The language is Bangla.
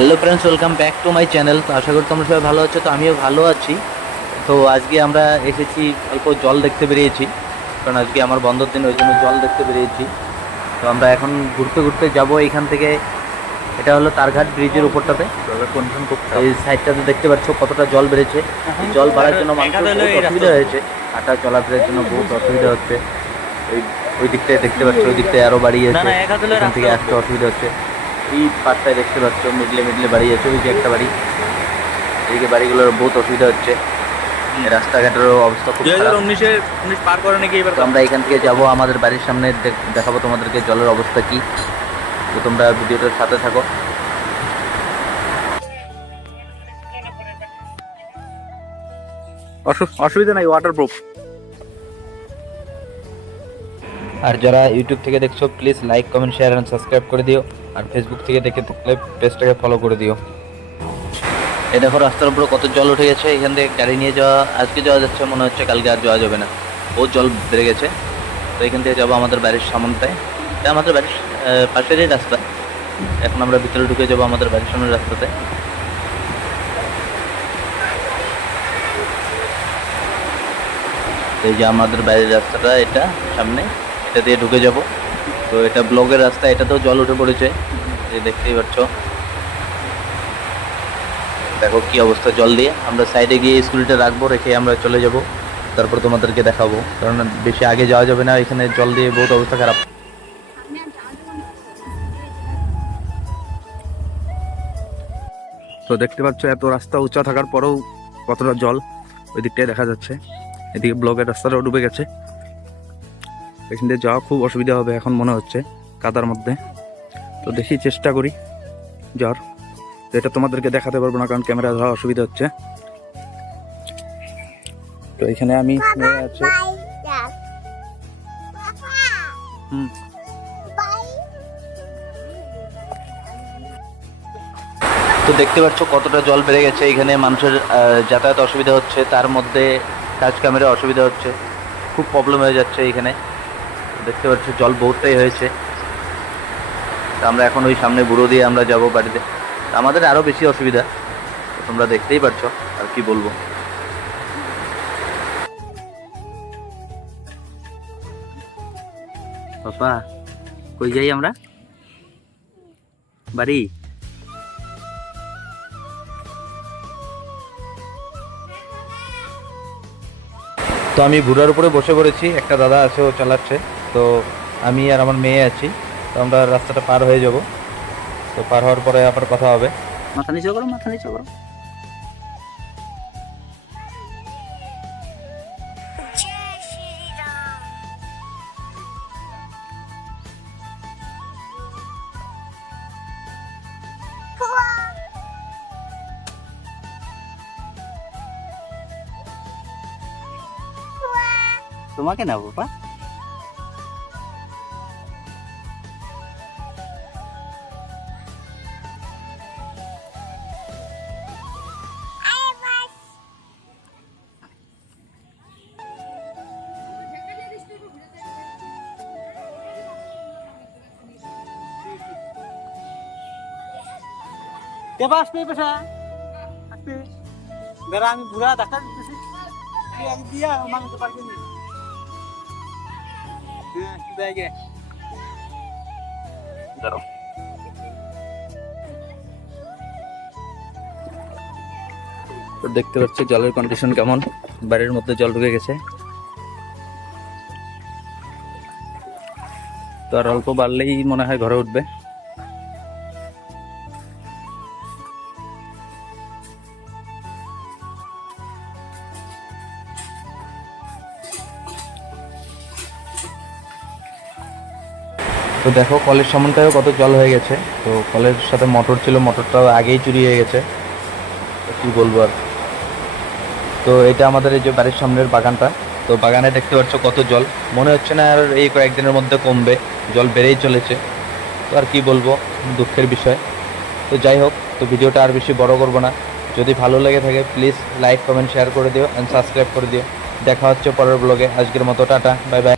Hello friends welcome back to my channel তো আশা করি তোমরা সবাই ভালো আছো তো আমিও ভালো আছি। তো আজকে আমরা এসেছি অল্প জল দেখতে বেরিয়েছি কারণ আজকে আমার বন্ধর দিন ওই জন্য জল দেখতে বেরিয়েছি। তো আমরা এখন ঘুরতে ঘুরতে যাব এখান থেকে। এটা হলো তারঘাট ব্রিজের উপরটাতে। এই সাইডটাতে দেখতে পাচ্ছ কতটা জল বেড়েছে জল বাড়ার জন্য মানুষের বহুত অসুবিধা হয়েছে। হাঁটা চলাফেরার জন্য বহুত অসুবিধা হচ্ছে। ওই ওই দিকটায় দেখতে পাচ্ছ ওই দিকটায় আরও বাড়িয়েছে। এখান থেকে আসতে অসুবিধা হচ্ছে। এই পাশটায় দেখতে পাচ্ছ মিডলে মিডলে বাড়ি আছে ওই যে একটা বাড়ি। এদিকে বাড়িগুলোর বহুত অসুবিধা হচ্ছে। রাস্তাঘাটেরও অবস্থা খুব খারাপ। উনিশে উনিশ পার করে নাকি এবার আমরা এখান থেকে যাব আমাদের বাড়ির সামনে দেখাবো তোমাদেরকে জলের অবস্থা কি। তো তোমরা ভিডিওটার সাথে থাকো। অসু- অসুবিধা নাই ওয়াটার আর যারা ইউটিউব থেকে দেখছ please like comment share and subscribe করে দিও। আর ফেসবুক থেকে দেখে থাকলে পেজটাকে ফলো করে দিও। এই দেখো, রাস্তার উপরে কত জল উঠে গেছে। এখান থেকে গাড়ি নিয়ে যাওয়া, আজকে যাওয়া যাচ্ছে, মনে হচ্ছে কালকে আর যাওয়া যাবে না। ও জল বেড়ে গেছে। তো এখান থেকে যাব আমাদের বাড়ির সামনটায়। আমাদের বাড়ির পাশেরই রাস্তা। এখন আমরা ভিতরে ঢুকে যাব আমাদের বাড়ির সামনের রাস্তাতে। এই যে আমাদের বাইরের রাস্তাটা, এটা সামনে। এটা দিয়ে ঢুকে যাব। তো এটা ব্লকের রাস্তা, এটাতেও জল উঠে পড়েছে। দেখতেই পাচ্ছ। দেখো কি অবস্থা জল দিয়ে। আমরা সাইডে গিয়ে স্কুলটা রাখব, রেখে আমরা চলে যাব। তারপর তোমাদেরকে দেখাবো। কারণ বেশি আগে যাওয়া যাবে না, এখানে জল দিয়ে বহুত অবস্থা খারাপ। তো দেখতে পাচ্ছ, এত রাস্তা উঁচা থাকার পরেও কতটা জল ওই দিকটাই দেখা যাচ্ছে। এদিকে ব্লকের রাস্তাটাও ডুবে গেছে। এখান দিয়ে যাওয়া খুব অসুবিধা হবে এখন মনে হচ্ছে, কাদার মধ্যে। তো দেখি, চেষ্টা করি যাওয়ার তো এটা তোমাদেরকে দেখাতে পারব না, কারণ ক্যামেরা ধরা অসুবিধা হচ্ছে। তো এখানে আমি তো দেখতে পাচ্ছ কতটা জল বেড়ে গেছে, এখানে মানুষের যাতায়াত অসুবিধা হচ্ছে, তার মধ্যে কাজ কামের অসুবিধা হচ্ছে, খুব প্রবলেম হয়ে যাচ্ছে এখানে। দেখতে পাচ্ছ, জল বহুতটাই হয়েছে। আমরা এখন ওই সামনে বুড়ো দিয়ে আমরা যাব বাড়িতে। আমাদের আরও বেশি অসুবিধা, তোমরা দেখতেই পাচ্ছ আর কি বলব। পাপা কই যাই আমরা? বাড়ি? তো আমি বুড়ার উপরে বসে পড়েছি, একটা দাদা আছে, ও চালাচ্ছে। তো আমি আর আমার মেয়ে আছি। তো আমরা রাস্তাটা পার হয়ে যাব। তো পার হওয়ার পরে আবার কথা হবে। মাথা নিচে করো, মাথা নিচে করো। তোমাকে না, বাবা। আসবে পেশা। আসবে দাঁড়া আমি বুড়া, ডাক্তার দিতেছি। আগে দিয়া নি তো দেখতে পাচ্ছি জলের কন্ডিশন কেমন? বাড়ির মধ্যে জল ঢুকে গেছে। তো আর অল্প বাড়লেই মনে হয় ঘরে উঠবে। তো দেখো, কলের সামনটাও কত জল হয়ে গেছে। তো কলের সাথে মোটর ছিল মোটরটাও আগেই চুরি হয়ে গেছে। কি বলব আর। তো এটা আমাদের এই যে বাড়ির সামনের বাগানটা। তো বাগানে দেখতে পাচ্ছ কত জল। মনে হচ্ছে না আর এই কয়েকদিনের মধ্যে কমবে। জল বেড়েই চলেছে। তো আর কি বলব, দুঃখের বিষয়। তো যাই হোক, তো ভিডিওটা আর বেশি বড় করব না। যদি ভালো লেগে থাকে প্লিজ লাইক কমেন্ট শেয়ার করে দিও অ্যান্ড সাবস্ক্রাইব করে দিও। দেখা হচ্ছে পরের ব্লগে আজকের মতো, টাটা বাই বাই